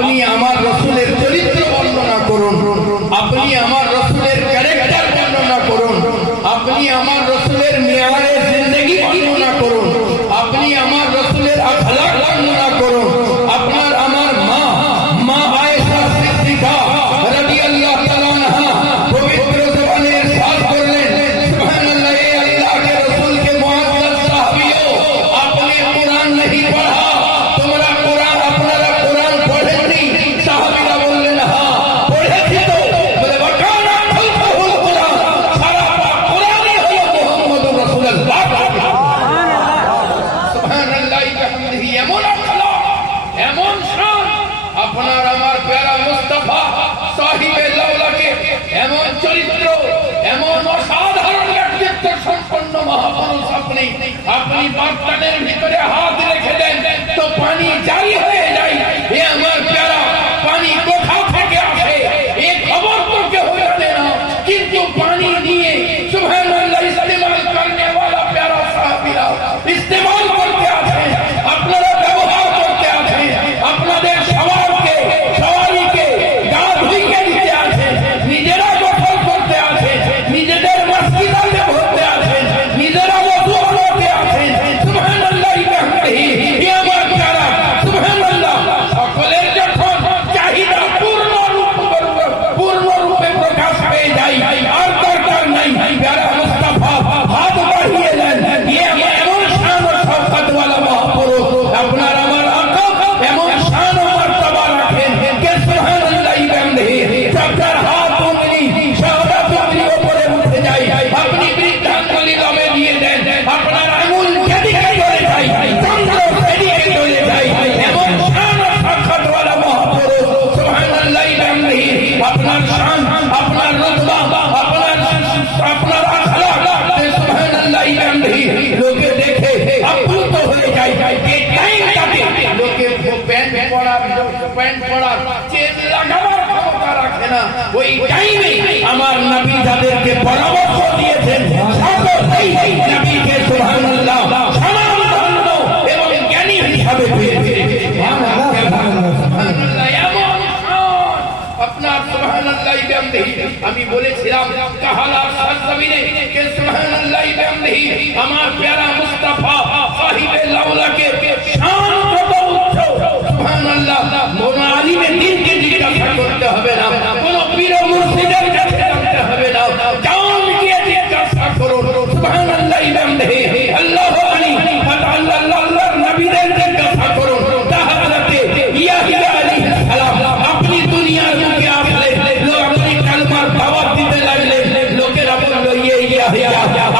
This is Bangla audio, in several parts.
আপনি আমার রসুলের চরিত্র বর্ণনা করুন, আপনি আমার রসুলের ক্যারেক্টার বর্ণনা করুন, আপনি আমার রসুলের মেয়ারে জিন্দেগি বর্ণনা করুন, আপনি আমার রসুলের আখলাক বর্ণনা করুন। আপনার আমার মা আয়েশা সিদ্দিকা রাদিয়াল্লাহু তাআলা আনহা পবিত্র জবানে ইরশাদ করলেন, সুবহানাল্লাহ, এ আল্লাহ के रसूल के मुअज्जज साहबियों, आपने कुरान नहीं पढ़ा, তোমরা কুরআন আপনারা কুরআন পড়েননি? সাহাবীরা বললেন হ্যাঁ পড়েছি। তো বলে ওয়াকানা খালফুল কুরআন, সারা কুরআনই হলো মুহাম্মদুর রাসূলুল্লাহ। সুবহানাল্লাহ বিহামদিহি। এমন আখলাক, এমন শান, আপনার আমার প্যারা মুস্তাফা সাহিবে লাউলাকে এমন চরিত্র, এমন অসাধারণ ব্যক্তিত্ব সম্পন্ন মহাপুরুষ আপনি বার্তাদের ভিতরে হাত রেখে দেন তো পানি জারি হয়ে যায়। এ আমার প্যারা পানি কোথা থেকে আসে এ খবর তো কেউ জানে না, কিন্তু পানি নিয়ে সুবহানাল্লাহ ইস্তেমাল করনে वाला প্যারা সাহাবীরা ইস্তেমাল করতে আছে, আপনারা ব্যবহার করতে আছে, আপনাদের সওয়ারকে সওয়ারিকে গা ধুইয়ে দিতে আছে, নিজেরা গোসল করতে আছে, নিজেদের মসজিদে ভরতে আছে, নিজেরা ওযু করতে আছে। সুবহানাল্লাহ বিহামদিহি। এ আমার প্যারা সুবহানাল্লাহ সকলের যখন চাহিদা পূর্ণরূপে প্রকাশ পেয়ে যায় আর দরকার নাই, প্যারা মুস্তাফা হাত বাড়িয়ে দেন। এ এমন শান ও শওকত ওয়ালা মহাপুরুষ, আপনার আমার আকা এমন শান ও মর্তবা রাখেন কে সুবহানাল্লাহ বিহামদিহি। আপনার হাত উঙ্গলি শাহাদাত উঙ্গলি উপরে উঠে যায়, আপনি বৃদ্ধাঙ্গুলি দমে দিয়ে দেন, আপনার আঙুল যেদিকে চলে যায় চন্দ্র সেদিকে চলে যায়। এমন শান ও শওকত ওয়ালা মহাপুরুষ সুবহানাল্লাহ বিহামদিহি। আপনার শান, আপনার রুতবা, আপনার আখলাক সুবহানাল্লাহ বিহামদিহি লোকে দেখে আপ্লুত হয়ে যায়। এই টাইমটাতে লোকে প্যান্ট পরার চেন লাগাবার ক্ষমতা রাখে না। ওই টাইমে আমার নবী যাদেরকে পরামর্শ দিয়েছেন সকলেই নবীকে সুবহানাল্লাহ সমান ধন্য এবং জ্ঞানী হিসাবে পেয়েছে। আপনার সুবহানাল্লাহ বিহামদিহি। আমি বলেছিলাম কাহালার সরজমিনে কে সুবহানাল্লাহ বিহামদিহি আমার প্যারা মুস্তাফা সাহিবে লাউলাকে শান কত উচ্চ। সুবহানাল্লাহ, কোন আলিমের দিনকে জিজ্ঞাসা করতে হবে না, কোন পীর মুর্শিদের কাছে জানতে হবে না, জান গিয়ে জিজ্ঞাসা করুন। সুবহানাল্লাহ বিহামদিহি। আল্লাহু আলী আল্লাহর নবীদের জিজ্ঞাসা করুন। তাহলে ইয়াহিয়া আলাইহিস সালাম আপনি দুনিয়ার বুকে আসলে আপনি কালমার দাওয়াত দিতে লাগলেন, লোকেরা বলল ইয়াহিয়া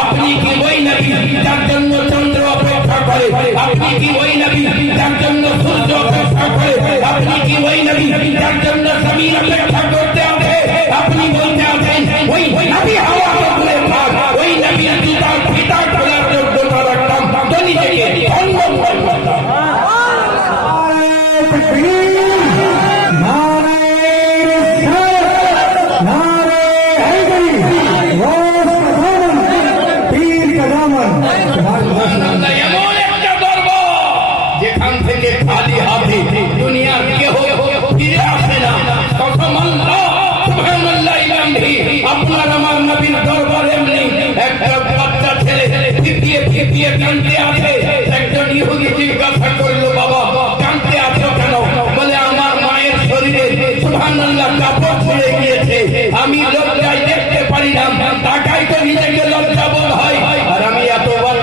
আপনি কি ওই নবী যার জন্য চন্দ্র অপেক্ষা করে? আপনি কি ওই নবী যার জন্য সূর্য অপেক্ষা করে? আপনি কি ওই নবী যার জন্য জমিন অপেক্ষা করতে আছে? আপনি বলতে আছেন ওই নবী হাওয়া বলে থাক, ওই নবীর জুতার ফিতা খোলার যোগ্যতা রাখতাম তো নিজেকে ধন্য করতাম। এমন একটা দরবার যেখান থেকে খালি হাতে দুনিয়ার কেউ ফিরে আসে না। তখন আল্লাহ সুবহানাল্লাহ বিহামদিহি আপনার আমার নবীর দরবারে এমনি একটা বাচ্চা ছেলে ফিটিয়ে কাঁদতে আছে। একজন ইহুদি জিজ্ঞাসা করলো, বাবা কাঁদতে আছো কেন? বলে আমার মায়ের শরীরে সুবহানাল্লাহ কাপড় পড়ে গিয়েছে, আমি লজ্জায় দেখতে পারি না, তাকাই তো নিজেকে লজ্জা বোধ হয়, আর আমি এতবার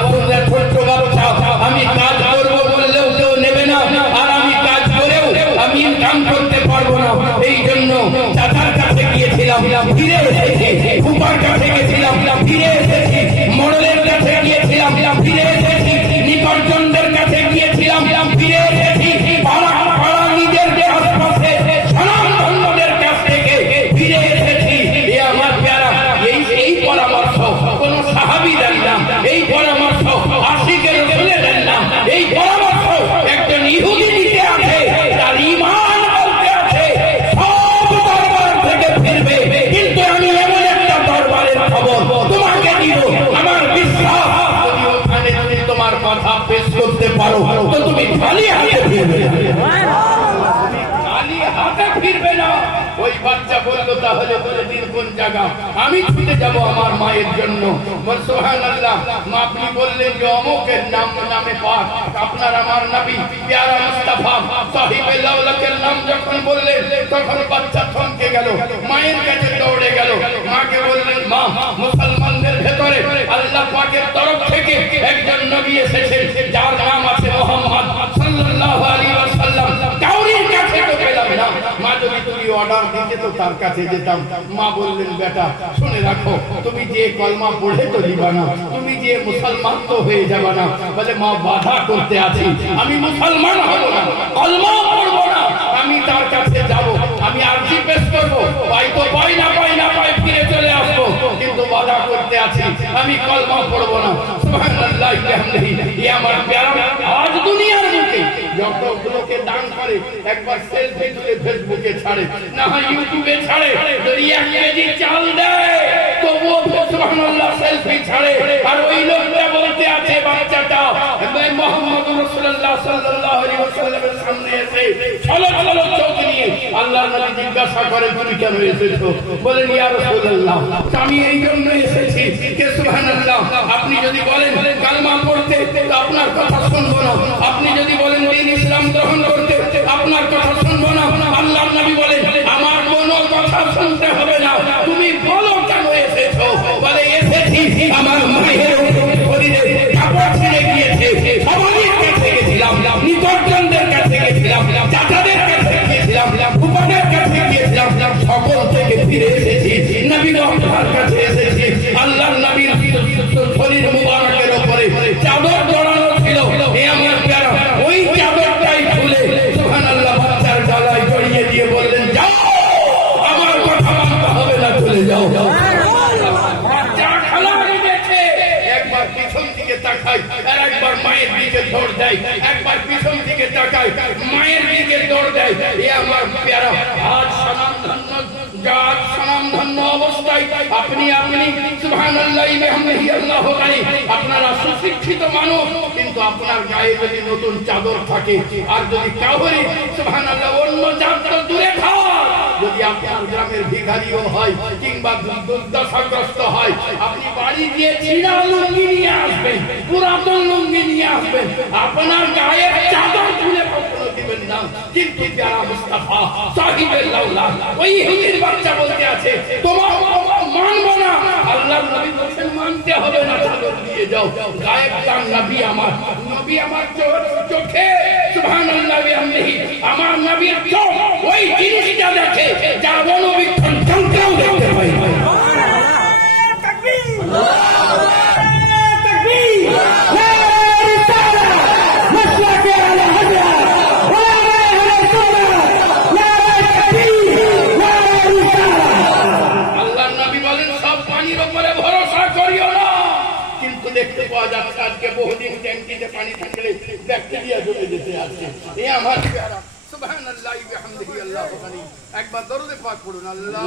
ছোট্ট বাচ্চা, আমি কাজ করবো বললেও কেউ নেবে না, আর আমি কাজ করেও আমি ইনকাম করতে পারবো না। এই জন্য চাচার কাছে গিয়েছিলাম, ফিরে এসেছি, ফুপার কাছে গেছিলাম, ফিরে এসেছি, মোড়লের কাছে গিয়েছিলাম, ফিরে এসেছি, নিকটজনদের কাছে গিয়েছিলাম, ফিরে এসেছি, পাড়া নিজের আশপাশে স্বনামধন্যদের কাছ থেকে ফিরে এসেছি। এ আমার প্যারা এই পরামর্শ কোন সাহাবী দেন না, এই পরামর্শ আশিকে রাসূলে দেন না, এই পরামর্শ একজন ইহুদি দিতে আছে, তার ঈমান বলতে আছে সব দরবার থেকে ফিরবে, কিন্তু আমি এমন একটা দরবারের খবর তোমাকে দিব, আমার বিশ্বাস যদি ওখানে তুমি তোমার কথা পেশ করতে পারো তো তুমি খালি হাতে ফিরবে। খালি বললো তাহলে বলে দিন কোন জায়গা, আমি ছুটে যাব আমার মায়ের জন্য। সুবহানাল্লাহ। মা আপনি বললেন যে অমুকের নামে পাক, আপনার আমার নবী প্যারা মুস্তাফা সাহিবে লাউলাকের নাম যখন বললেন তখন বাচ্চা থমকে গেল, মায়ের কাছে দৌড়ে গেল। মাকে বললেন মা, মুসলমানদের ভেতরে আল্লাহ পাকের তরফ থেকে একজন নবী এসেছেন যার নাম আছে মুহাম্মদ সাল্লাল্লাহু আলাইহি ওয়াসাল্লাম। কাউরির কাছে তো পেলাম না। মা যদি তুমি অর্ডার দিতে তো তার কাছে যেতাম। মা বললেন বেটা শুনে রাখো, তুমি যে কলমা পড়ে তো দিবা না, তুমি যে মুসলমান তো হয়ে যাবা না। বলে মা বাধা করতে আছি, আমি মুসলমান হব না, কলমা পড়বো না, আমি তার কাছে যাব, আমি আরজি পেশ করবো, পাই তো পাই না পাই না পাই ফিরে চলে আসবো, কিন্তু বাধা করতে আছি, আমি কলমা পড়বো না। সুবহানাল্লাহ। এ আমার প্যারা আজ দুনিয়ার মুখে যতগুলোকে দান করে একবার সেলফি তুলে ফেসবুকে ছাড়ে, না হয় ইউটিউবে ছাড়ে, যদি 1 কেজি চাল দেয় তবুও সুবহানাল্লাহ সেলফি ছাড়ে। আর ওই লোকটা বলতে আছে বাচ্চাটা মুহাম্মদুর রাসূলুল্লাহ সাল্লাল্লাহু আলাইহি ওয়াসাল্লামের সামনে এসে ছলো ছলো চোখ নিয়ে আল্লাহর নবী জিজ্ঞাসা করে তুমি কেন এসেছো? বলেন ইয়া রাসূলুল্লাহ আমি এই জন্য এসেছি যে সুবহানাল্লাহ আপনি যদি বলেন কালমা পড়তে আপনার কথা শুনবো না, আপনি যদি বলেন দ্বীন ইসলাম গ্রহণ করতে আপনার কথা শুনবো না। আল্লাহর নবী বলেন আমার কোনো কথা শুনতে হবে না, তুমি বলো কেন এসেছো? বলে এসেছি আমার মায়ের শরীরে কাপড় ছিঁড়ে গিয়েছে, সবারই কাছে গেছিলাম, নিকটজনদের কাছে গেছিলাম, চাচাদের কাছে গিয়েছিলাম, ফুফাদের কাছে গিয়েছিলাম, সকল থেকে ফিরে এসেছি নবী রহমার কাছে এসেছি। আল্লাহর নবীর শরীর মুবারকের উপরে চাদর জড়ানো ছিল, এ আমার প্যারা ওই চাদরটাই খুলে সুবহানাল্লাহ বাচ্চার গলায় জড়িয়ে দিয়ে বললেন যাও, আমার কথা মানতে হবে না, চলে যাও। একবার পিছন দিকে তাকাই আর একবার মায়ের দিকে দৌড় দেয়, একবার পিছন দিকে তাকাই মায়ের দিকে দৌড় দেয়। এ আমার প্যারা আজ স্বনামধন্য অবস্থায় আপনি সুবহানাল্লাহ বিহামদিহি আল্লাহু আকবার, আপনারা সুশিক্ষিত মানুষ, কিন্তু আপনার গায়ে যদি নতুন চাদর থাকে আর যদি কাউরে সুবহানাল্লাহ অন্য জাত তো দূরে থাক, যদি আপনার গ্রামের ভিখারিও হয় কিংবা দুর্দশাগ্রস্ত হয়, আপনি বাড়ি গিয়ে ছিঁড়া লুঙ্গি নিয়ে আসবেন, পুরাতন লুঙ্গি নিয়ে আসবেন, আপনার গায়ের চাদর খুলে কখনো দিবেন না। কিন্তু প্যারা মুস্তাফা সাহিবে লাউলা ওই হিন্দির বাচ্চা বলতে আছে তোমার মানবো না, আল্লাহর নবী বলেন মানতে হবে না, চাদর দিয়ে যাও। গায়েব তার নবী আমার চোখে সুবহানাল্লাহ বিহামদিহি আমার নবীর চোখ ওই জিনিসটা দেখে যা অনবীক্ষণ চমকেও দেখতে পাই। আল্লাহর নবী বলেন সব পানির উপরে ভরসা করিও না, কিন্তু দেখতে পাওয়া যাচ্ছে আজকে বহুদিন ট্যাঙ্কিতে পানি থাকলে ব্যাকটেরিয়া জমে যেতে আছে। এ আমার প্যারা সুবহানাল্লাহ বিহামদিহি আল্লাহু আকবার। একবার দরুদ পাক পড়ুন আল্লাহ।